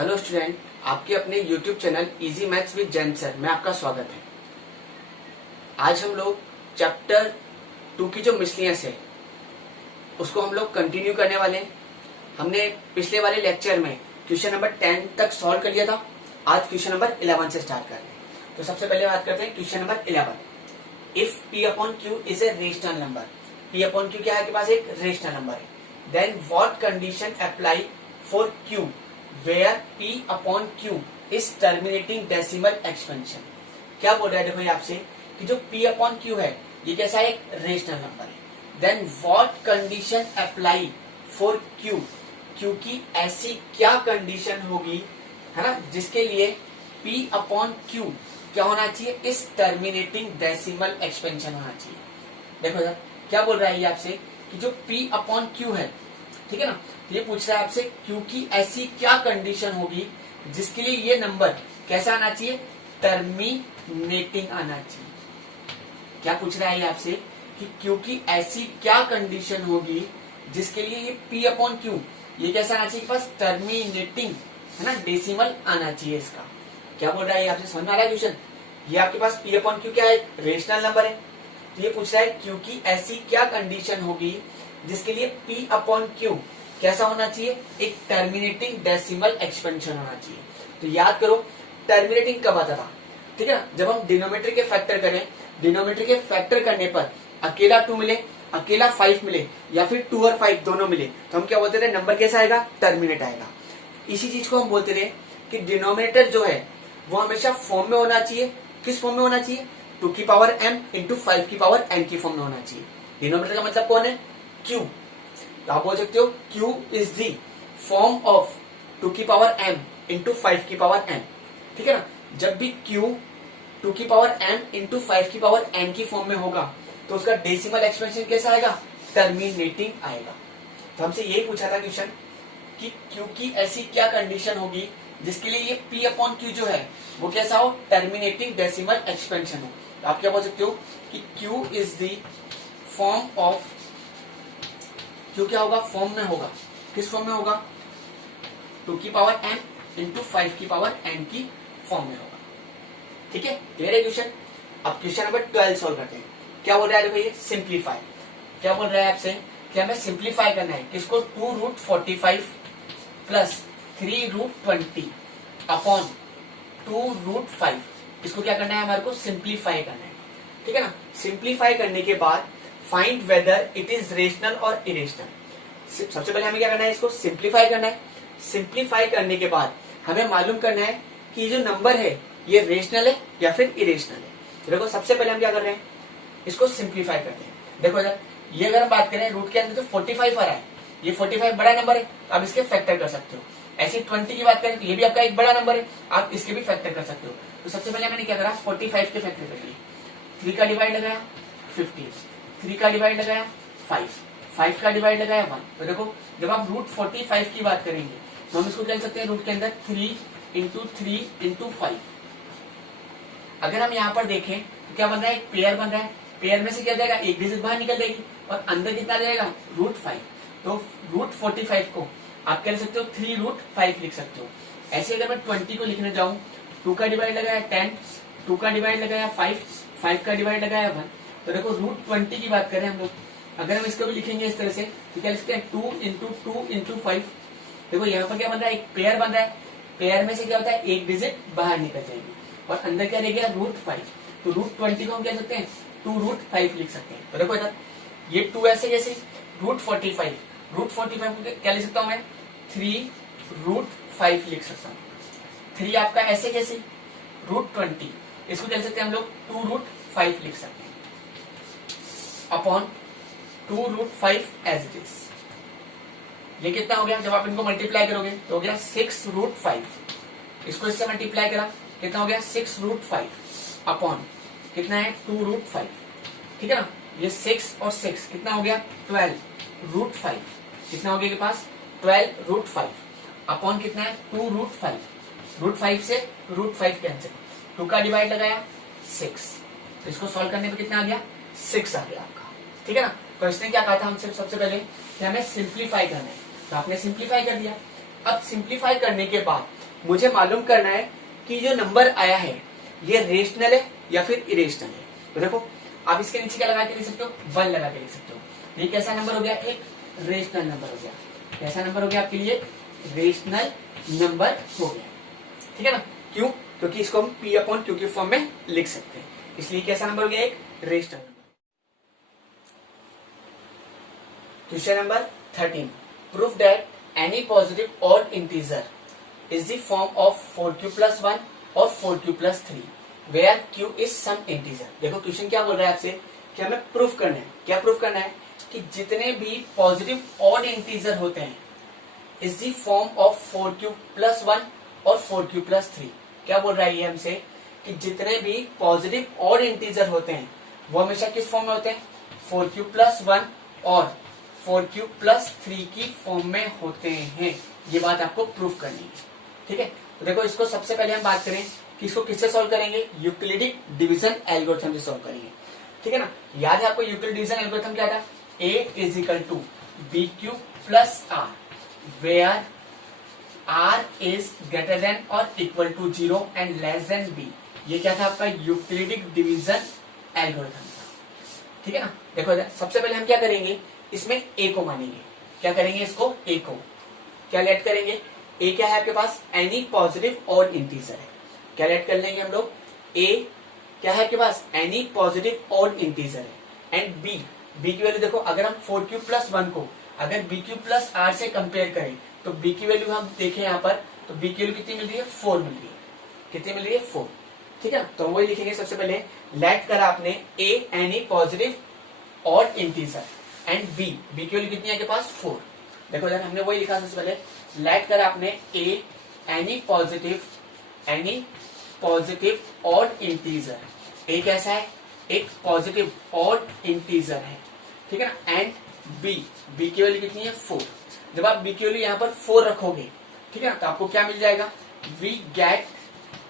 Hello student, आपके अपने YouTube channel easy maths with Jain sir में आपका स्वागत है। आज हम लोग चैप्टर 2 की जो मिसलिनियस है उसको हम लोग कंटिन्यू करने वाले हैं। हमने पिछले वाले लेक्चर में क्वेश्चन नंबर 10 तक सॉल्व कर लिया था। आज क्वेश्चन नंबर 11 से स्टार्ट कर रहे हैं। तो सबसे पहले बात करते हैं question number 11। If P upon Q is a rational number, P upon Q क्या है, आपके पास एक रेशनल नंबर है, then what condition apply for Q where P upon Q is terminating decimal expansion। क्या बोल रहा है, देखो ये आपसे कि जो P upon Q है ये कैसा है, एक रेशनल नंबर है। Then what condition apply for Q, Q की ऐसी क्या कंडीशन होगी, है ना, जिसके लिए P upon Q क्या होना चाहिए, इस टर्मिनेटिंग डेसिमल एक्सपेंशन होना चाहिए। देखो सर क्या बोल रहा है ये आपसे कि जो P अपॉन Q है, ठीक है ना, ये पूछ रहा है आपसे Q की ऐसी क्या कंडीशन होगी जिसके लिए ये नंबर कैसा आना चाहिए, टर्मिनेटिंग आना चाहिए। क्या पूछ रहा है ये आपसे कि Q की ऐसी क्या कंडीशन होगी जिसके लिए ये P अपॉन Q ये कैसा आना चाहिए, बस टर्मिनेटिंग, है ना, डेसिमल आना चाहिए इसका। क्या बोल रहा है ये आपसे, समझ में आ रहा है क्वेश्चन। ये आपके पास P अपॉन Q क्या है, रेशनल नंबर है। तो ये पूछ रहा है Q की ऐसी क्या कंडीशन होगी जिसके लिए P अपॉन Q कैसा होना चाहिए, एक टर्मिनेटिंग डेसिमल एक्सपेंशन होना चाहिए। तो याद करो टर्मिनेटिंग कब आता था, ठीक है ना, जब हम डिनोमिनेटर के फैक्टर करें, डिनोमिनेटर के फैक्टर करने पर अकेला 2 मिले, अकेला 5 मिले, या फिर 2 और 5 दोनों मिले, तो हम क्या बोलते थे, नंबर कैसा आएगा, टर्मिनेट आएगा। इसी चीज को हम बोलते थे कि डिनोमिनेटर जो है वो हमेशा फॉर्म में होना चाहिए। किस फॉर्म में होना चाहिए, 2 की पावर m इंटू 5 की पावर n की फॉर्म में होना चाहिए। डिनोमिनेटर का मतलब कौन है, Q। तो आप बोल सकते हो Q is the form of 2 की पावर m इंटू 5 की पावर n, ठीक है ना। जब भी Q 2 की पावर m इंटू 5 की पावर n की फॉर्म में होगा तो उसका डेसिमल एक्सपेंशन कैसा आएगा, टर्मिनेटिंग आएगा। तो हमसे यही पूछा था क्वेश्चन कि Q की ऐसी क्या कंडीशन होगी जिसके लिए ये P अपॉन Q जो है वो कैसा हो, टर्मिनेटिंग डेसिमल एक्सपेंशन हो। तो आप क्या बोल सकते हो कि Q is the form of, Q क्या होगा, फॉर्म में होगा। किस फॉर्म में होगा, 2 की पावर m इंटू 5 की पावर n की फॉर्म में होगा। ठीक है, क्लियर है क्वेश्चन। अब क्वेश्चन नंबर 12 सॉल्व करते हैं। क्या बोल रहा है, देखो ये सिंप्लीफाई। क्या बोल रहा है आपसे कि हमें सिंप्लीफाई करना है किसको, 2√45 प्लस 3√20 अपॉन 2√5। इसको क्या करना है, हमारे को सिंप्लीफाई करना है, ठीक है ना। सिंप्लीफाई करने के बाद find whether it is rational और इरेशनल। सबसे पहले हमें क्या करना है, इसको सिंप्लीफाई करना है। सिंप्लीफाई करने के बाद हमें मालूम करना है कि जो नंबर है ये रेशनल है या फिर इरेशनल है। तो देखो सबसे पहले हम क्या कर रहे हैं, इसको सिंप्लीफाई करते हैं। देखो सर ये अगर हम बात करें रूट के अंदर तो 45 आ रहा है, ये 45 बड़ा नंबर है, आप इसके फैक्टर कर सकते हो। ऐसे 20 की बात करें तो ये भी आपका एक बड़ा नंबर है, आप इसके भी फैक्टर कर सकते हो। तो सबसे पहले मैंने क्या करा, 45 के फैक्टर कर लिए, 3 का डिवाइड लगाया 50, 3 का डिवाइड लगाया 5, 5 का डिवाइड लगाया 1। तो देखो जब आप √45 की बात करेंगे तो हम इसको क्या लिख सकते हैं, रूट के अंदर 3 इंटू 3 इंटू 5। अगर हम यहाँ पर देखें तो क्या बन रहा है, एक पेयर बन रहा है। पेयर में से क्या जाएगा, एक डिजिट बाहर निकल जाएगी और अंदर कितना जाएगा, √5। तो √45 को आप कह सकते हो 3√5 लिख सकते हो। ऐसे अगर मैं 20 को लिखने जाऊं, 2 का डिवाइड लगाया 10, 2 का डिवाइड लगाया 5, 5 का डिवाइड लगाया 1। तो देखो √20 की बात करें हम लोग, अगर हम इसको भी लिखेंगे इस तरह से तो क्या लिखते हैं, 2 इंटू 2 इंटू 5। देखो यहाँ पर क्या बन रहा है, एक पेयर बन रहा है। पेयर में से क्या होता है, एक डिजिट बाहर निकल जाएगी और अंदर क्या रह गया, √5। तो √20 को हम कह सकते हैं 2√5 लिख सकते हैं। तो देखो इधर ये 2 ऐसे कैसे, √45 को क्या लिख सकता हूं मैं, 3√5 लिख सकता हूँ। 3 आपका ऐसे कैसे, √20, इसको क्या लिख सकते हैं हम लोग, 2√5 लिख सकते हैं अपॉन 2√5 एज इट इज। ये कितना हो गया, जब आप इनको मल्टीप्लाई करोगे तो हो गया 6√5। इसको इससे मल्टीप्लाई करा कितना हो गया, 6√5 अपॉन कितना है, 2√5, ठीक है ना। ये 6 और 6 कितना हो गया, 12√5। कितना हो गया के पास, 12√5 अपॉन कितना है, 2√5। √5 से √5 कैंसिल, 2 का डिवाइड लगाया 6। तो इसको सॉल्व करने पे कितना आ गया, 6 आ गया आपका, ठीक है ना। तो इसने क्या कहा था हमसे सबसे पहले कि हमें सिंप्लीफाई करना है, तो आपने सिंप्लीफाई कर दिया। अब सिंप्लीफाई करने के बाद मुझे मालूम करना है कि जो नंबर आया है ये रेशनल है या फिर इरेशनल है। तो देखो आप इसके नीचे क्या लगा के लिख सकते हो, 1 लगा के लिख सकते हो। ये कैसा नंबर हो गया, एक रेशनल नंबर हो गया। कैसा नंबर हो गया आपके लिए, रेशनल नंबर हो गया, ठीक है ना। क्यों, क्योंकि इसको हम P अपॉन Q के फॉर्म में लिख सकते हैं, इसलिए कैसा नंबर हो गया, एक rational number. Question number 13, proof that any positive odd integer is the form of 4Q + 1 और 4Q + 3 where Q is some integer. देखो क्वेश्चन क्या बोल रहा है आपसे कि हमें प्रूफ करना है, क्या प्रूफ करना है कि जितने भी पॉजिटिव ऑड इंटीजर होते हैं is the form of 4Q + 1 और 4Q + 3। क्या बोल रहा है ये हमसे कि जितने भी पॉजिटिव ऑड इंटीजर होते हैं वो हमेशा किस फॉर्म में होते हैं, 4Q + 1 और 4Q + 3 की फॉर्म में होते हैं। ये बात आपको प्रूफ करनी है, ठीक है। तो देखो इसको सबसे पहले हम बात करें कि इसको किससे सॉल्व करेंगे, यूक्लिडिक डिवीजन एल्गोरिथम से सॉल्व करेंगे, ठीक है ना। याद है आपको यूक्लिड डिवीजन एल्गोरिथम क्या था, A = BQ + R where R is greater than or equal to 0 and less than B। ये क्या था आपका यूक्लिडिक डिवीजन एल्गोरिथम था, ठीक है ना। देखो सबसे पहले हम क्या करेंगे, इसमें A को मानेंगे। क्या करेंगे, इसको A को क्या लेट करेंगे, A क्या है आपके पास, एनी पॉजिटिव ऑड इंटीजर है। क्या लेट कर लेंगे हम लोग, A क्या है आपके पास, एनी पॉजिटिव ऑड इंटीजर है। एंड B की वैल्यू देखो, अगर हम 4Q + 1 को अगर BQ + R से कंपेयर करें तो B की वैल्यू हम देखें यहाँ पर, तो B की वैल्यू कितनी मिल रही है, 4 मिल रही है। कितनी मिल रही है, 4, ठीक है। तो वही लिखेंगे सबसे पहले, लेट करा आपने A any positive odd integer and B की वैल्यू कितनी है आपके पास, 4। देखो यार हमने वही लिखा सबसे पहले, लेट करा आपने A any positive odd integer. A कैसा है, एक पॉजिटिव ऑड इंटीजर है, ठीक है ना। एंड B की वैल्यू कितनी है, 4। जब आप B की वैल्यू यहाँ पर 4 रखोगे, ठीक है ना, तो आपको क्या मिल जाएगा, वी गेट,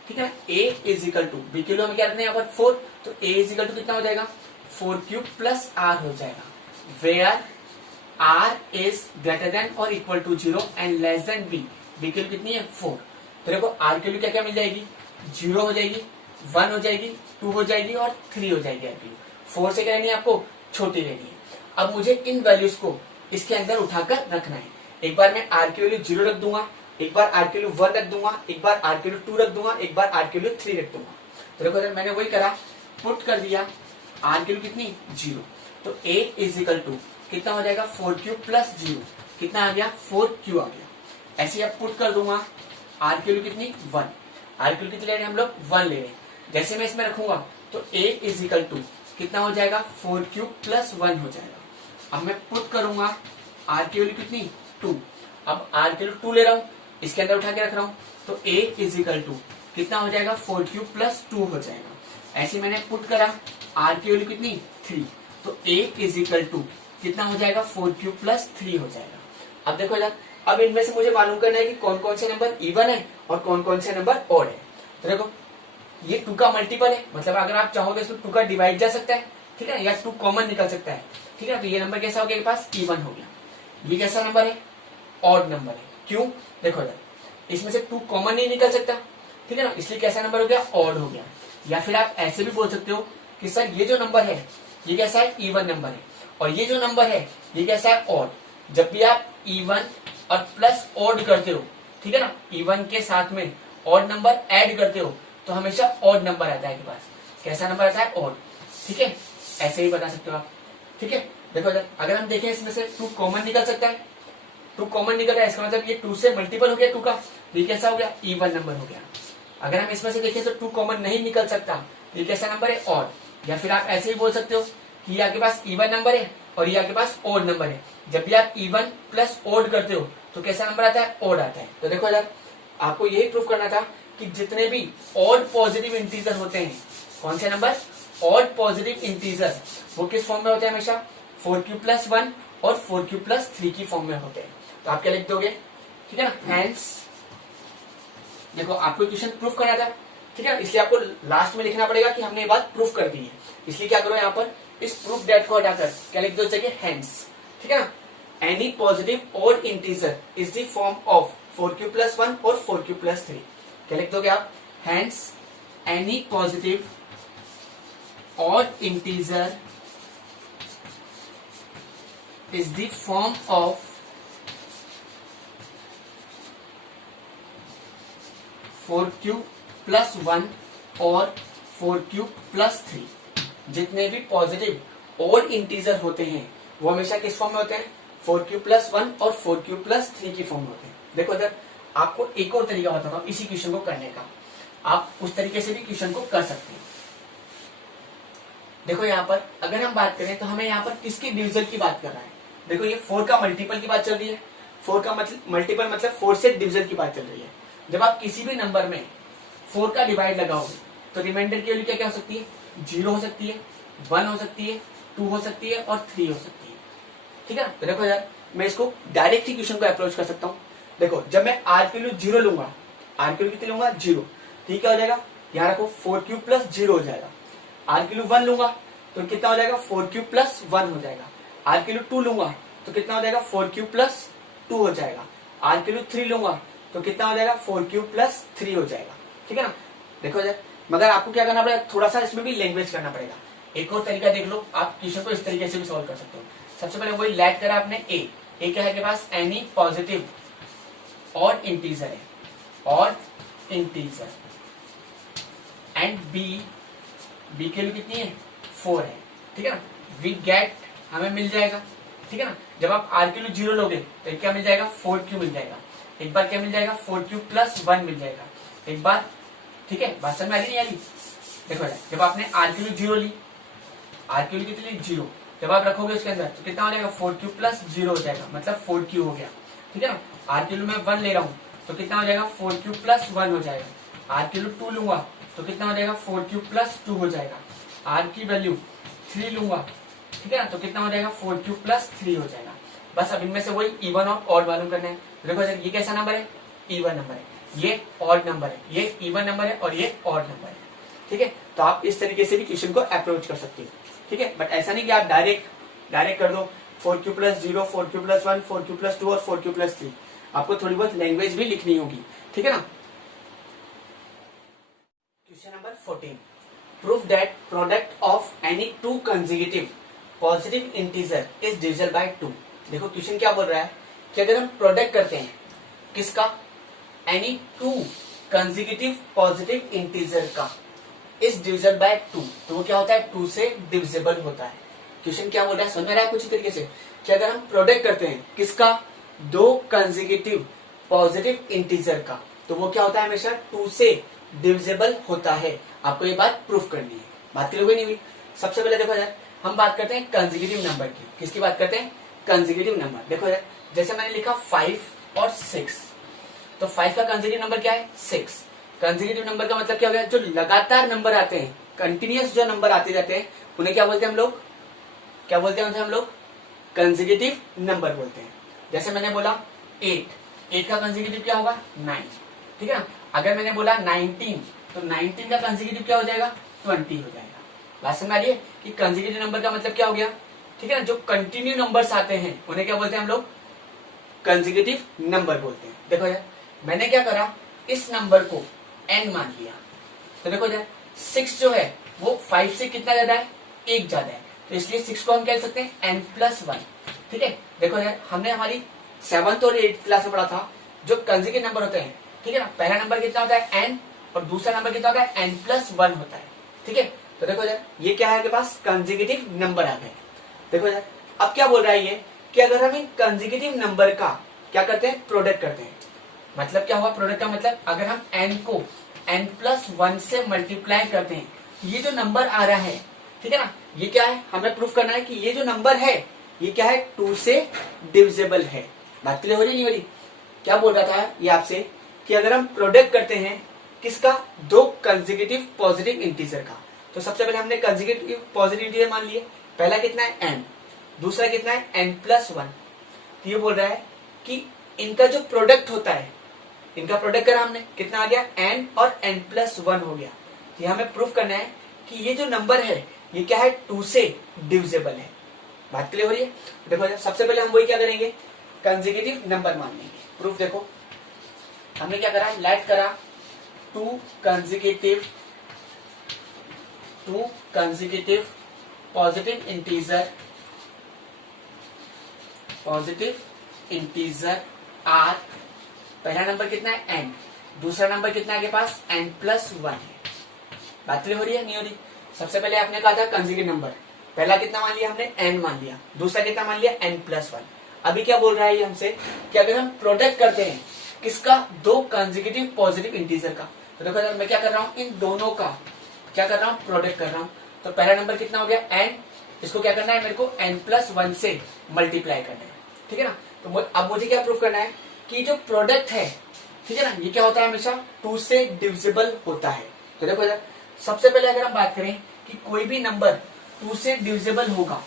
ठीक है ना, A = B की वैल्यू हमें क्या रखना है यहाँ पर 4, तो A = कितना हो जाएगा, 4Q + R हो जाएगा where R is greater than or equal to 0 and less than B। B की वैल्यू कितनी है, 4। तो देखो R की वैल्यू क्या क्या मिल जाएगी, 0 हो जाएगी, 1 हो जाएगी, 2 हो जाएगी और 3 हो जाएगी। आपकी 4 से क्या लेनी है, आपको छोटी लेनी है। अब मुझे इन वैल्यूज को इसके अंदर उठाकर रखना है। एक बार मैं R की वैल्यू 0 रख दूंगा, एक बार R की वैल्यू 1 रख दूंगा, एक बार R की वैल्यू 2 रख दूंगा, एक बार R की वैल्यू 3 रख दूंगा। तो देखो अगर मैंने वही करा, पुट कर दिया, R की वैल्यू कितनी, 0, तो A = कितना हो जाएगा, 4Q + 0, कितना आ गया, 4Q आ गया। ऐसे ही आप पुट कर दूंगा, R की वैल्यू कितनी, 1, R की वैल्यू कितनी ले रहे हैं हम लोग, 1 ले रहे हैं। जैसे मैं इसमें रखूंगा तो A = कितना हो जाएगा, 4Q + 1 हो जाएगा। अब मैं पुट करूंगा, R की वैल्यू कितनी, 2, अब R की वैल्यू 2 ले रहा हूं, इसके अंदर उठा के रख रहा हूं, तो A = कितना हो जाएगा, 4Q + 2 हो जाएगा। ऐसे मैंने पुट करा, R की वैल्यू कितनी, 3, तो A = कितना हो जाएगा, 4Q + 3 हो जाएगा। अब देखो यार, अब इनमें से मुझे मालूम करना है कि कौन कौन से नंबर इवन है और कौन कौन से नंबर ऑड है। तो देखो ये 2 का मल्टीपल है, मतलब अगर आप चाहोगे तो 2 का डिवाइड जा सकता है, ठीक है, या 2 कॉमन निकल सकता है, ठीक है। तो ये नंबर कैसा हो गया, पास इवन हो गया। ये कैसा नंबर है, ऑड नंबर है। क्यों, देखो यार इसमें से 2 कॉमन नहीं निकल सकता, ठीक है ना, इसलिए कैसा नंबर हो गया, ऑड हो गया। या फिर आप ऐसे भी बोल सकते हो कि सर ये जो नंबर है ये कैसा है, इवन नंबर है, और ये जो नंबर है ये कैसा है, ऑड। जब भी आप इवन और प्लस ऑड करते हो, ठीक है ना, इवन के साथ में ऑड नंबर ऐड करते हो तो हमेशा ऑड नंबर आता है आपके पास। कैसा नंबर आता है, ऑड, ठीक है। ऐसे ही बता सकते हो आप, ठीक है। देखो अगर हम देखें इसमें से 2 कॉमन निकल सकता है, 2 कॉमन निकल रहा है, इसका मतलब ये 2 से मल्टीपल हो गया 2 का, ये कैसा हो गया, इवन नंबर हो गया। अगर हम इसमें से देखें तो 2 कॉमन नहीं निकल सकता, ये कैसा नंबर है, ऑड। या फिर आप ऐसे ही बोल सकते हो कि ये आपके पास इवन नंबर है और ये आपके पास ऑड नंबर है। जब भी आप इवन प्लस ऑड करते हो तो कैसा नंबर आता है, ऑड आता है। तो देखो यार आपको यही प्रूफ करना था कि जितने भी ऑड पॉजिटिव इंटीजर होते हैं, कौन से नंबर, ऑड पॉजिटिव इंटीजर, वो किस फॉर्म में होते हैं, हमेशा 4Q + 1 और 4Q + 3 की फॉर्म में होते हैं। तो आप क्या लिख दोगे, ठीक है ना, हैंस। देखो आपको क्वेश्चन प्रूफ करना था, ठीक है, इसलिए आपको लास्ट में लिखना पड़ेगा कि हमने ये बात प्रूफ कर दी है। इसलिए क्या करो, यहाँ पर इस प्रूफ डेट को हटाकर क्या लिख दो, जगह हैंस, ठीक है ना। Any positive odd integer is the form of 4q+1 और 4q+3। क्या लिख दोगे आप? हैंस एनी पॉजिटिव और integer is the form of 4q+1 और 4q+3। जितने भी पॉजिटिव और इंटीजर होते हैं वो हमेशा किस फॉर्म में होते हैं? 4q+1 और 4q+3 की फॉर्म में होते हैं। देखो इधर आपको एक और तरीका बताता हूं इसी क्वेश्चन को करने का। आप उस तरीके से भी क्वेश्चन को कर सकते हैं। देखो यहाँ पर अगर हम बात करें तो हमें यहाँ पर किसके डिविजन की बात कर रहा है? देखो ये 4 का मल्टीपल की बात चल रही है। 4 का मल्टीपल मतलब 4 से डिविजन की बात चल रही है। जब आप किसी भी नंबर में 4 का डिवाइड लगाओगे तो रिमाइंडर की वैल्यू क्या क्या हो सकती है? 0 हो सकती है, 1 हो सकती है, 2 हो सकती है और 3 हो सकती है। ठीक है ना? तो देखो यार मैं इसको डायरेक्ट ही क्वेश्चन को अप्रोच कर सकता हूँ। देखो जब मैं r की वैल्यू 0 लूंगा, r की वैल्यू कितनी लूंगा? 0। ठीक है, हो जाएगा यहाँ रखो 4q+0 हो जाएगा। r की वैल्यू 1 लूंगा तो कितना हो जाएगा? 4q+1 हो जाएगा। r की वैल्यू 2 लूंगा तो कितना हो जाएगा? 4q+2 हो जाएगा। r की वैल्यू 3 लूंगा तो कितना हो जाएगा? 4q+3 हो जाएगा। ठीक है ना? देखो यार मगर आपको क्या करना पड़ेगा? थोड़ा सा इसमें भी लैंग्वेज करना पड़ेगा। एक और तरीका देख लो, आप क्वेश्चन को इस तरीके से भी सॉल्व कर सकते हो। सबसे पहले वही लेट करा आपने ए क्या है के पास? एनी पॉजिटिव और इंटीजर है और इंटीजर एंड बी की वैल्यू कितनी है? 4 है। ठीक है ना? वी गेट हमें मिल जाएगा। ठीक है ना? जब आप r की वैल्यू 0 लोगे तो क्या मिल जाएगा? 4q मिल जाएगा। एक बार क्या मिल जाएगा? 4q+1 मिल जाएगा एक बार। ठीक है, बात समझ में आ रही नहीं आ रही? देखो जब आपने r की वैल्यू 0 ली, r की वैल्यू कितनी ली? 0। जब आप रखोगे उसके अंदर तो कितना हो जाएगा? 4q+0 हो जाएगा, मतलब 4q हो गया। ठीक है ना? r की वैल्यू मैं 1 ले रहा हूँ तो कितना हो जाएगा? 4q+1 हो जाएगा। r की वैल्यू 2 लूंगा तो कितना हो जाएगा? 4q+2 हो जाएगा। r की वैल्यू 3 लूंगा, ठीक है ना, तो कितना हो जाएगा? 4q+3 हो जाएगा। बस अब इनमें से वही इवन और ऑड मालूम करना है। देखो ये कैसा नंबर है? इवन नंबर है, ये ऑड नंबर है, ये इवन नंबर है और ये ऑड नंबर है। ठीक है, तो आप इस तरीके से भी क्वेश्चन को अप्रोच कर सकते हो। ठीक है, बट ऐसा नहीं कि आप डायरेक्ट कर दो 4q+0, 4q+1, 4q+2 और 4q+3। आपको थोड़ी बहुत लैंग्वेज भी लिखनी होगी। ठीक है ना? Question number 14, proof that product of any two consecutive positive integer is divisible by 2। देखो क्वेश्चन क्या बोल रहा है कि अगर हम प्रोडक्ट करते हैं किसका? Any two consecutive positive integer का इज डिविजिबल बाय 2, तो वो क्या होता है? 2 से डिविजिबल होता है। क्वेश्चन क्या बोल रहा है? समझ रहा है कुछ तरीके से कि अगर हम प्रोडक्ट करते हैं किसका? 2 कंसेक्यूटिव पॉजिटिव इंटीजर का, तो वो क्या होता है? हमेशा 2 से डिविजिबल होता है। आपको ये बात प्रूफ करनी है। बात क्लियर हुई नहीं हुई? सबसे पहले देखो यार हम बात करते हैं कंसेक्यूटिव नंबर की। किसकी बात करते हैं? Consecutive number. देखो यार जैसे मैंने लिखा 5 और 6, तो 5 का कंसेक्यूटिव नंबर क्या है? 6। कंसेक्यूटिव नंबर का मतलब क्या हो गया? जो लगातार नंबर आते हैं, कंटिन्यूअस जो नंबर आते जाते हैं, उन्हें क्या बोलते हैं हम लोग? क्या बोलते हैं हम लोग? कंसेक्यूटिव नंबर बोलते हैं। जैसे मैंने बोला 8 का कंसेक्यूटिव क्या होगा? 9। ठीक है ना? अगर मैंने बोला 19, तो 19 का कंसेक्यूटिव क्या हो जाएगा? 20 हो जाएगा। बात समझ आ रही है कि कंसेक्यूटिव नंबर का मतलब क्या हो गया? ठीक है ना? जो कंटिन्यू नंबर्स आते हैं उन्हें क्या बोलते हैं हम लोग? कंसेक्यूटिव नंबर बोलते हैं। देखो यार मैंने क्या करा, इस नंबर को n मान लिया, तो देखो यार 6 जो है वो 5 से कितना ज्यादा है? 1 ज्यादा है, तो इसलिए 6 को हम कह सकते हैं n+1। ठीक है, देखो यार हमने हमारी 7th और 8th क्लास में पढ़ा था जो कंसेक्यूटिव नंबर होते हैं। ठीक है ना? पहला नंबर कितना होता है? n, और दूसरा नंबर कितना होता है? n+1 होता है। ठीक है, तो देखो यार ये क्या है आपके पास? कंसेक्यूटिव नंबर आ गए। देखो यार अब क्या बोल रहा है ये कि अगर हम इन कंसेक्यूटिव नंबर का क्या करते हैं? प्रोडक्ट करते हैं। मतलब क्या हुआ प्रोडक्ट का? मतलब अगर हम n को n+1 से मल्टीप्लाई करते हैं, ये जो नंबर आ रहा है, ठीक है ना, ये क्या है? हमें प्रूफ करना है कि ये जो नंबर है ये क्या है? 2 से डिविजिबल है। बात क्लियर हो रही नहीं हो रही? क्या बोल रहा था ये आपसे कि अगर हम प्रोडक्ट करते हैं किसका? 2 कंसेक्यूटिव पॉजिटिव इंटीजर का, तो सबसे पहले हमने कंसेक्यूटिव पॉजिटिव इंटीजर मान लिए। पहला कितना है? n, दूसरा कितना है? n+1। तो ये बोल रहा है कि इनका जो प्रोडक्ट होता है, इनका प्रोडक्ट करा हमने, कितना आ गया? n और n+1 हो गया। तो हमें प्रूफ करना है कि ये जो नंबर है ये क्या है? 2 से डिविजिबल है। बात क्लियर हो रही है? देखो सबसे पहले हम वही क्या करेंगे? कंसेक्यूटिव नंबर मान लेंगे। प्रूफ देखो, हमने क्या करा, लेट करा two consecutive positive integer are. पहला नंबर कितना है एन, दूसरा नंबर कितना है आपके पास n+1 है। बात क्लियर हो रही है नहीं हो रही? सबसे पहले आपने कहा था कंसेक्यूटिव नंबर, पहला कितना मान लिया हमने n मान लिया, दूसरा कितना मान लिया n+1। अभी क्या बोल रहा है ये हमसे कि अगर हम प्रोडक्ट करते हैं किसका, दो कंसेक्यूटिव पॉजिटिव इंटीजर का, तो देखो यार मैं क्या कर रहा हूँ, इन दोनों का क्या कर रहा हूँ, प्रोडक्ट कर रहा हूँ। तो पहला नंबर कितना हो गया n, इसको क्या करना है मेरे को n+1 से मल्टीप्लाई करना है, ठीक है ना। तो अब मुझे क्या प्रूफ करना है कि जो प्रोडक्ट है, ठीक है ना, ये क्या होता है हमेशा 2 से डिविजिबल होता है। तो देखो यार सबसे पहले अगर हम बात करें कि कोई भी नंबर 2 से डिविजिबल होगा,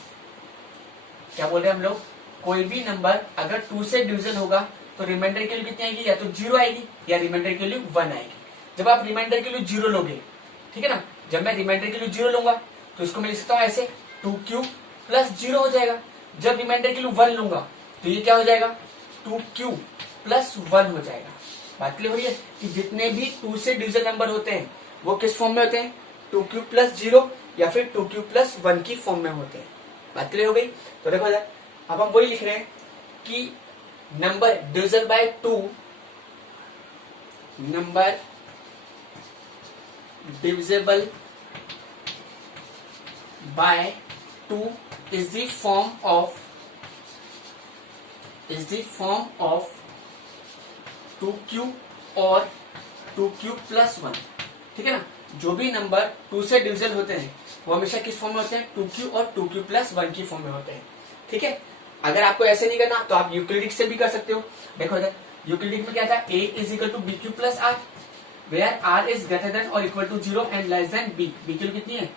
क्या बोल रहे हैं हम लोग, कोई भी नंबर अगर 2 से डिविजन होगा तो रिमाइंडर की वैल्यू कितनी आएगी, या तो 0 आएगी या रिमाइंडर की वैल्यू 1 आएगी। जब आप रिमाइंडर की वैल्यू 0 लोगे, ठीक है ना, जब मैं रिमाइंडर की वैल्यू 0 लूंगा तो इसको मैं लिख सकता हूँ ऐसे 2q + 0 हो जाएगा। जब रिमाइंडर की वैल्यू 1 लूंगा तो ये क्या हो जाएगा, 2q + 1 हो जाएगा। बात क्लियर हो रही है कि जितने भी 2 से डिविजन नंबर होते हैं वो किस फॉर्म में होते हैं, 2q + 0 या फिर 2q + 1 की फॉर्म में होते हैं। बात क्लियर हो गई? तो देखो यार अब हम वही लिख रहे हैं कि number division bye 2, number divisible by 2 is the form of 2q और 2q + 1, ठीक है ना। जो भी नंबर 2 से डिविजन होते हैं वो हमेशा किस फॉर्म में होते हैं, 2q और 2q + 1 की फॉर्म में होते हैं, ठीक है। अगर आपको ऐसे नहीं करना तो आप यूक्लिडिक से भी कर सकते हो। देखो इधर यूक्लिडिक में क्या था, a = bq + r, where r is greater than or equal to 0 and less than b। b की वैल्यू कितनी है,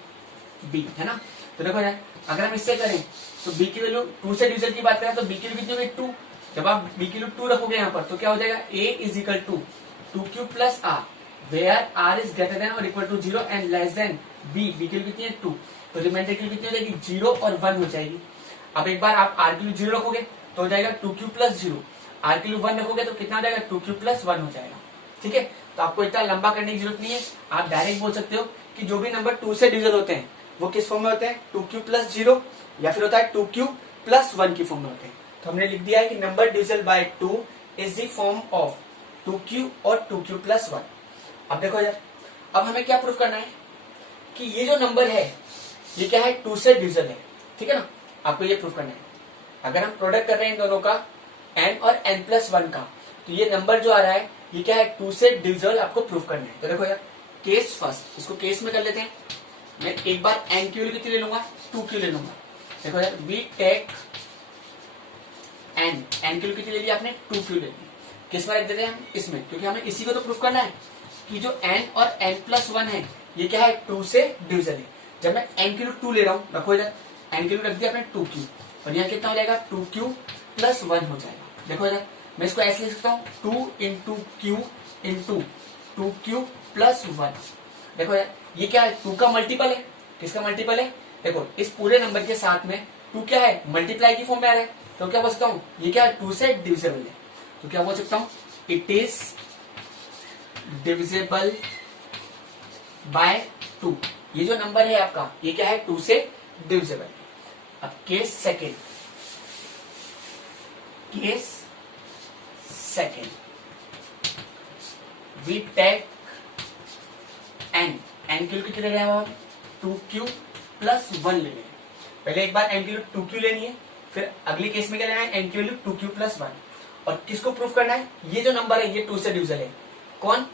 b है ना। तो देखो यार अगर हम इससे करें तो b की वैल्यू 2 से डिविजन की बात करें तो b की वैल्यू कितनी होगी, 2। जब आप b की वैल्यू 2 रखोगे यहाँ पर तो क्या हो जाएगा, a = 2q + r, where r is greater than or equal to 0 and less than b। b की वैल्यू कितनी है, 2। तो रिमाइंडर की वैल्यू कितनी हो जाएगी, 0 और 1 हो जाएगी। अब एक बार आप r की वैल्यू 0 रखोगे तो हो जाएगा 2q + 0, r की वैल्यू 1 रखोगे तो कितना हो जाएगा, 2q + 1 हो जाएगा, ठीक है। तो आपको इतना लंबा करने की जरूरत नहीं है, आप डायरेक्ट बोल सकते हो कि जो भी नंबर 2 से डिविजन होते हैं वो किस फॉर्म में होते हैं, 2q + 0 या फिर होता है 2q + 1 की फॉर्म में होते हैं। तो हमने लिख दिया है कि number divisible by 2 is the form of 2q और 2q + 1। अब देखो यार अब हमें क्या प्रूफ करना है कि ये जो नंबर है ये क्या है, 2 से डिविजन है, ठीक है ना। आपको ये प्रूफ करना है। अगर हम प्रोडक्ट कर रहे हैं इन दोनों का n और n+1 का, तो ये नंबर जो आ रहा है ये क्या है, 2 से डिविजिबल आपको प्रूफ करना है। तो देखो यार केस फर्स्ट, इसको केस में कर लेते हैं। मैं एक बार n की वैल्यू कितनी ले लूंगा, 2q ले लूंगा। देखो यार वी टेक n की वैल्यू कितनी ले ली आपने, 2q ले ली। किस में रख देते हैं हम, इसमें, क्योंकि हमें इसी को तो प्रूफ करना है कि जो n और n+1 है ये क्या है, 2 से डिविजन है। जब मैं n की वैल्यू 2 ले रहा हूँ, रखो इधर n की वैल्यू रख दिया आपने 2q, और यहाँ कितना हो जाएगा, 2q + 1 हो जाएगा। देखो इधर मैं इसको ऐसे लिख सकता हूँ 2 × q × 2q + 1। देखो यार ये क्या है, 2 का मल्टीपल है, किसका मल्टीपल है, देखो इस पूरे नंबर के साथ में 2 क्या है, मल्टीप्लाई की फॉर्म में आ रहा है। तो क्या बोल सकता हूँ, ये क्या है, 2 से डिविजिबल है। तो क्या बोल सकता हूँ, इट इज डिविजिबल बाय 2। ये जो नंबर है आपका ये क्या है, 2 से डिविजिबल। अब case second, we take n की वैल्यू कितनी ले रहे हैं हम, 2q + 1 ले रहे हैं। पहले एक बार n की वैल्यू 2q लेनी है, फिर अगली केस में क्या लेना है, n की वैल्यू 2q + 1। और किसको प्रूफ करना है, ये जो नंबर है ये 2 से डिविजिबल है। कौन,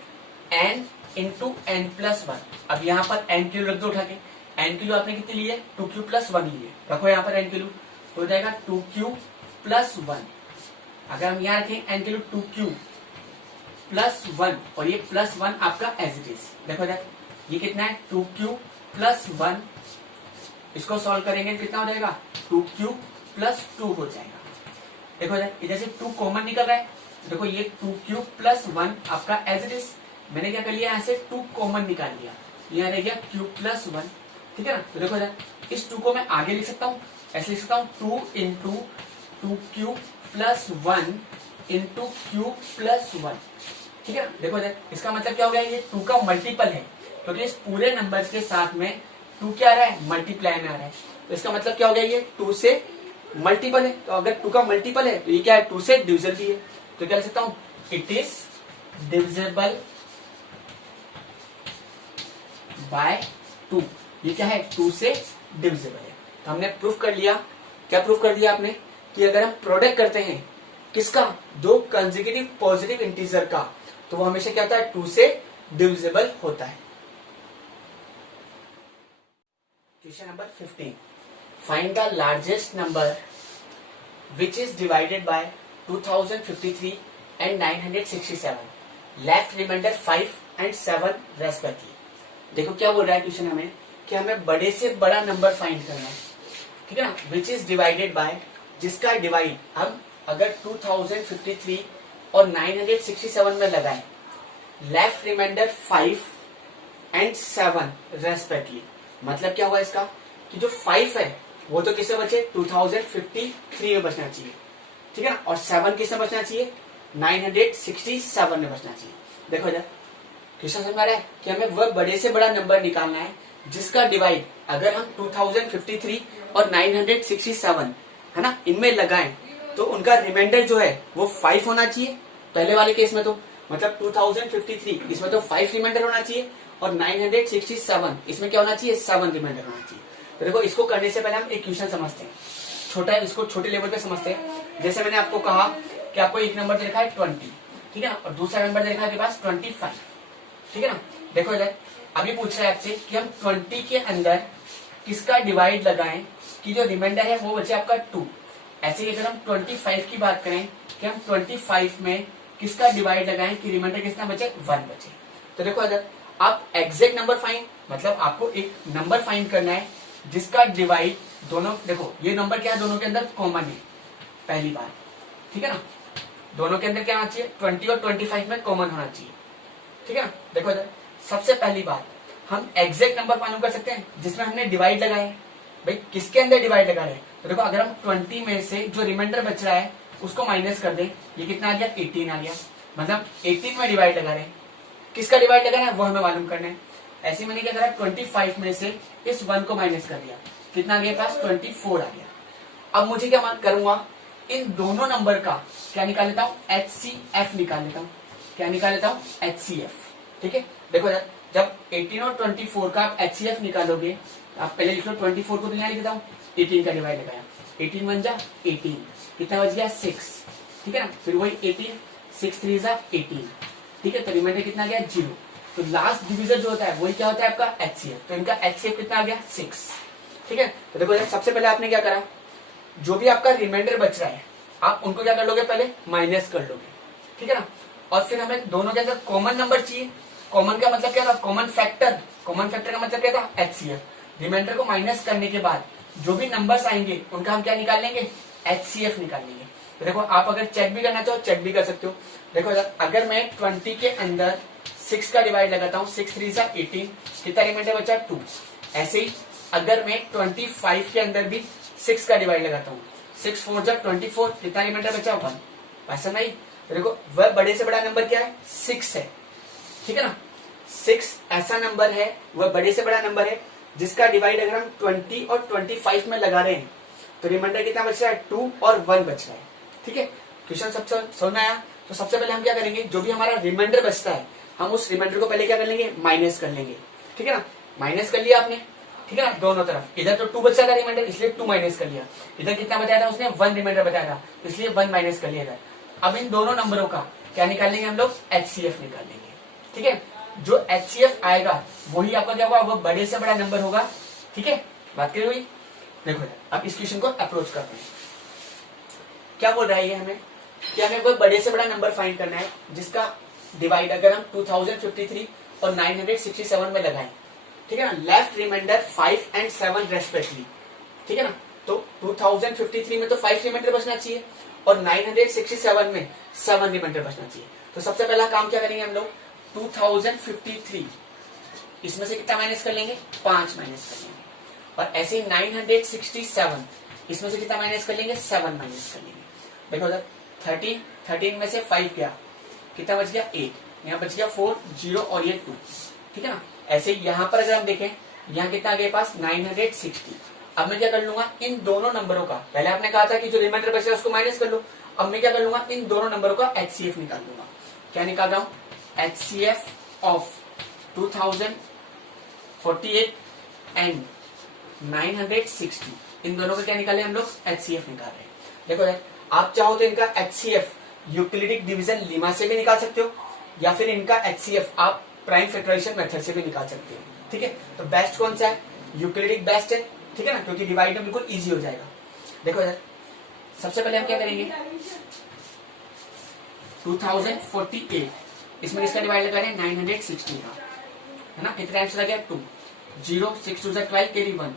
n × n+1। अब यहाँ पर n की वैल्यू रख दो उठा के, n की वैल्यू आपने कितनी ली है, 2q + 1 ली है। रखो यहाँ पर n की वैल्यू, तो हो जाएगा 2q + 1। अगर हम यहाँ रखें n की वैल्यू 2q + 1 और ये +1 आपका एज इट इज। देखो यार ये कितना है, 2q + 1, इसको सॉल्व करेंगे कितना हो जाएगा, 2q + 2 हो जाएगा। देखो यार इधर से 2 कॉमन निकल रहा है, देखो ये 2q + 1 आपका एज इट इज। मैंने क्या कर लिया, यहाँ से 2 कॉमन निकाल लिया, यहाँ रह गया q + 1, ठीक है ना। तो देखो यार इस 2 को मैं आगे लिख सकता हूँ, ऐसे लिख सकता हूँ 2 × 2q + 1 × q + 1। ठीक है ना। देखो इधर इसका मतलब क्या हो गया, ये 2 का मल्टीपल है, क्योंकि इस पूरे नंबर के साथ में 2 क्या आ रहा है, मल्टीप्लाई में आ रहा है। तो इसका मतलब क्या हो गया, ये 2 से मल्टीपल है। तो अगर 2 का मल्टीपल है तो ये क्या है, 2 से डिविजिबल भी है। तो क्या लिख सकता हूं, इट इज डिविजिबल बाय 2। ये क्या है, 2 से डिविजिबल है। तो हमने प्रूफ कर लिया। क्या प्रूफ कर दिया आपने, कि अगर हम प्रोडक्ट करते हैं किसका, दो कंसेक्यूटिव पॉजिटिव इंटीजर का, तो वो हमेशा क्या होता है, 2 से डिविजिबल होता है। Question number 15, find the largest number which is divided by 2053 and 967, left remainder 5 and 7 respectively. देखो क्या बोल रहा है क्वेश्चन हमें, कि हमें बड़े से बड़ा नंबर फाइंड करना है, ठीक है ना, विच इज डिवाइडेड बाय, जिसका डिवाइड हम अगर 2053 और 967 में लगाएं, लेफ्ट रिमाइंडर 5 एंड 7 रेस्पेक्टिवली। मतलब क्या हुआ इसका, कि जो 5 है वो तो किससे बचे, 2053 में बचना चाहिए, ठीक है ना, और 7 किससे बचना चाहिए, 967 में बचना चाहिए। देखो इधर क्वेश्चन समझ आ रहा है, कि हमें वह बड़े से बड़ा नंबर निकालना है जिसका डिवाइड अगर हम 2053 और 967 है ना, इनमें लगाएं तो उनका रिमाइंडर जो है वो 5 होना चाहिए पहले वाले केस में। तो मतलब 2053 इसमें तो 5 रिमाइंडर होना चाहिए, और 967 इसमें क्या होना चाहिए, 7 रिमाइंडर होना चाहिए। तो देखो इसको करने से पहले हम एक क्वेश्चन समझते हैं, छोटा है, इसको छोटे लेवल पे समझते हैं। जैसे मैंने आपको कहा कि आपको एक नंबर दे रखा है 20, ठीक है ना, और दूसरा नंबर दे रखा है आपके पास 25, ठीक है ना। देखो इधर अभी पूछ रहा है आपसे कि हम 20 के अंदर किसका डिवाइड लगाएं कि जो रिमाइंडर है वो बचे आपका 2। ऐसे ही अगर हम 25 की बात करें कि हम 25 में किसका डिवाइड लगाएं कि रिमाइंडर कितना बचे, 1 बचे। तो देखो अगर आप एग्जैक्ट नंबर फाइंड, मतलब आपको एक नंबर फाइंड करना है जिसका डिवाइड दोनों, देखो ये नंबर क्या है, दोनों के अंदर कॉमन है पहली बार, ठीक है ना, दोनों के अंदर क्या होना चाहिए, 20 और 25 में कॉमन होना चाहिए, ठीक है ना। देखो इधर सबसे पहली बात, हम एग्जैक्ट नंबर मालूम कर सकते हैं जिसमें हमने डिवाइड लगाया है। भाई किसके अंदर डिवाइड लगा रहे हैं, तो देखो अगर हम 20 में से जो रिमाइंडर बच रहा है उसको माइनस कर दें, ये कितना आ गया, 18 आ गया। मतलब 18 में डिवाइड लगा रहे हैं, किसका डिवाइड लगाना है वो हमें मालूम करना है। ऐसे मैंने क्या करा, 25 में से इस 1 को माइनस कर दिया, कितना आ गया पास, 24 आ गया। अब मुझे क्या करूंगा, इन दोनों नंबर का क्या निकाल लेता हूँ, HCF निकाल लेता हूँ। क्या निकाल लेता हूँ, HCF, ठीक है। देखो जब 18 और 24 का आप HCF निकालोगे, आप पहले लिख लो 24 को तो यहाँ लिख देता हूँ, 18 का डिवाइड लगाया, 18 बन जा 18, कितना बच गया 6, ठीक है ना। फिर वही 18, 6 3 जा 18, ठीक है। तो रिमाइंडर कितना गया 0। तो लास्ट डिविजन जो होता है वही क्या होता है आपका HCF। तो इनका HCF कितना आ गया 6, ठीक है। तो देखो सबसे पहले आपने क्या करा, जो भी आपका रिमाइंडर बच रहा है आप उनको क्या कर लोगे, पहले माइनस कर लोगे, ठीक है ना। और फिर हमें दोनों के अंदर कॉमन नंबर चाहिए। कॉमन का मतलब क्या था, कॉमन फैक्टर। कॉमन फैक्टर का मतलब क्या था, HCF। रिमाइंडर को माइनस करने के बाद जो भी नंबर्स आएंगे उनका हम क्या निकाल लेंगे, HCF निकाल लेंगे। तो देखो आप अगर चेक भी करना चाहो चेक भी कर सकते हो। देखो अगर मैं 20 के अंदर 6 का डिवाइड लगाता हूँ, 6 3 जा 18, कितना रिमाइंडर बचा 2। ऐसे ही अगर मैं 25 के अंदर भी 6 का डिवाइड लगाता हूँ, 6 4 जा 24, कितना रिमाइंडर बचा 1। ऐसा नहीं, तो देखो वह बड़े से बड़ा नंबर क्या है, 6 है, ठीक है ना। 6 ऐसा नंबर है, वह बड़े से बड़ा नंबर है जिसका डिवाइड अगर हम 20 और 25 में लगा रहे हैं तो रिमाइंडर कितना बच रहा है, 2 और 1 बच रहा है, ठीक है। क्वेश्चन सबसे समझ में आया। तो सबसे पहले हम क्या करेंगे, जो भी हमारा रिमाइंडर बचता है हम उस रिमाइंडर को पहले क्या कर लेंगे, माइनस कर लेंगे, ठीक है ना। माइनस कर लिया आपने, ठीक है ना, दोनों तरफ। इधर तो 2 बचा था रिमाइंडर, इसलिए 2 माइनस कर लिया। इधर कितना बताया था उसने, 1 रिमाइंडर बताया था, इसलिए 1 माइनस कर लिया इधर। अब इन दोनों नंबरों का क्या निकालेंगे हम लोग, HCF निकाल लेंगे, ठीक है। जो HCF आएगा वही आपका क्या होगा, वो बड़े से बड़ा नंबर होगा, ठीक है। बात करी हुई। देखो अब इस क्वेश्चन को अप्रोच करते हैं। क्या बोल रहा है ये हमें, कि हमें कोई बड़े से बड़ा नंबर फाइंड करना है जिसका डिवाइड अगर हम 2053 और 967 में लगाएं, ठीक है ना, लेफ्ट रिमाइंडर 5 एंड 7 रेस्पेक्टिवली, ठीक है ना। तो 2053 में तो 5 रिमाइंडर बचना चाहिए और 967 में 7 रिमाइंडर बचना चाहिए। तो सबसे पहला काम क्या करेंगे हम लोग, 2053 इसमें से कितना माइनस कर लेंगे, 5 माइनस कर लेंगे। और ऐसे ही 967 इसमें से कितना माइनस कर लेंगे, 7 माइनस कर लेंगे। देखो उधर 13 में से 5 गया, कितना बच गया 8, यहाँ बच गया 4 0 और ये 2, ठीक है ना। ऐसे ही यहाँ पर अगर हम देखें, यहाँ कितना आ गया पास 960। अब मैं क्या कर लूंगा, इन दोनों नंबरों का, पहले आपने कहा था कि जो रिमाइंडर बचा उसको माइनस कर लो, अब मैं क्या कर लूंगा, इन दोनों नंबरों का HCF निकाल लूंगा। क्या निकाल रहा हूं, HCF ऑफ 2048 एंड 960, इन दोनों का क्या निकाले हम लोग, HCF निकाल रहे हैं। देखो यार, आप चाहो तो इनका HCF यूक्लिडिक डिवीजन लीमा से भी निकाल सकते हो, या फिर इनका HCF आप प्राइम फैक्टराइजेशन मेथड से भी निकाल सकते हो, ठीक है। तो बेस्ट कौन सा है, यूक्लिडिक बेस्ट है, ठीक है ना, क्योंकि डिवाइड में बिल्कुल इजी हो जाएगा। देखो यार, सबसे पहले हम क्या करेंगे, 2048 इसमें किसका डिवाइड लगा रहे हैं, 960 का, है ना। कितने टाइम्स लगे, 2 0 6 2 12 carry 1,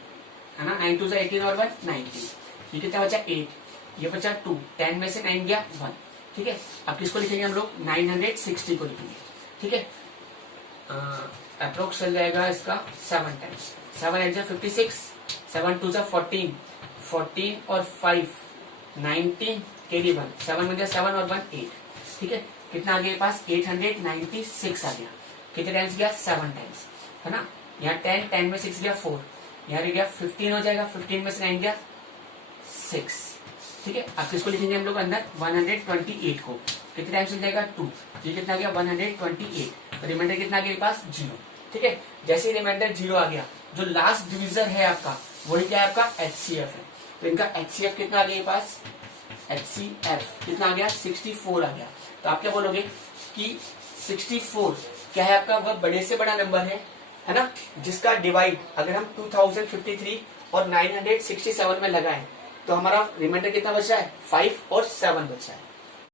है ना, 9 2 18 और 1 19, ये कितना बचा 8, ये बचा 2, 10 में से 9 गया 1, ठीक है। अब किसको लिखेंगे हम लोग, 960 को लिखेंगे, ठीक है। अप्रोक्स चल जाएगा इसका 7 टाइम्स, 7 8 56, 7 2 14, 14 और 5 19 कैरी 1, 7 में 7 और 1 8, ठीक है। कितना आ गया पास, 896 आ गया। कितने टाइम्स गया, 7 टाइम्स, है ना। यहाँ 10, 10 में 6 गया 4, यहाँ गया 15 हो जाएगा, 15 में से 9 गया 6, ठीक है। अब किसको लिखेंगे हम लोग अंदर, 128 को, कितने टाइम्स मिल जाएगा 2, ये कितना गया 128, तो रिमाइंडर कितना गया पास 0, ठीक है। जैसे ही रिमाइंडर 0 आ गया, जो लास्ट डिविजन है आपका वही क्या है, आपका HCF है। तो इनका HCF कितना आ गया पास, HCF कितना आ गया 64 आ गया। तो आप क्या बोलोगे कि 64 क्या है आपका, वह बड़े से बड़ा नंबर है ना, जिसका डिवाइड अगर हम 2053 और 967 में लगाएं तो हमारा रिमाइंडर कितना बचा है, 5 और 7 बचा है।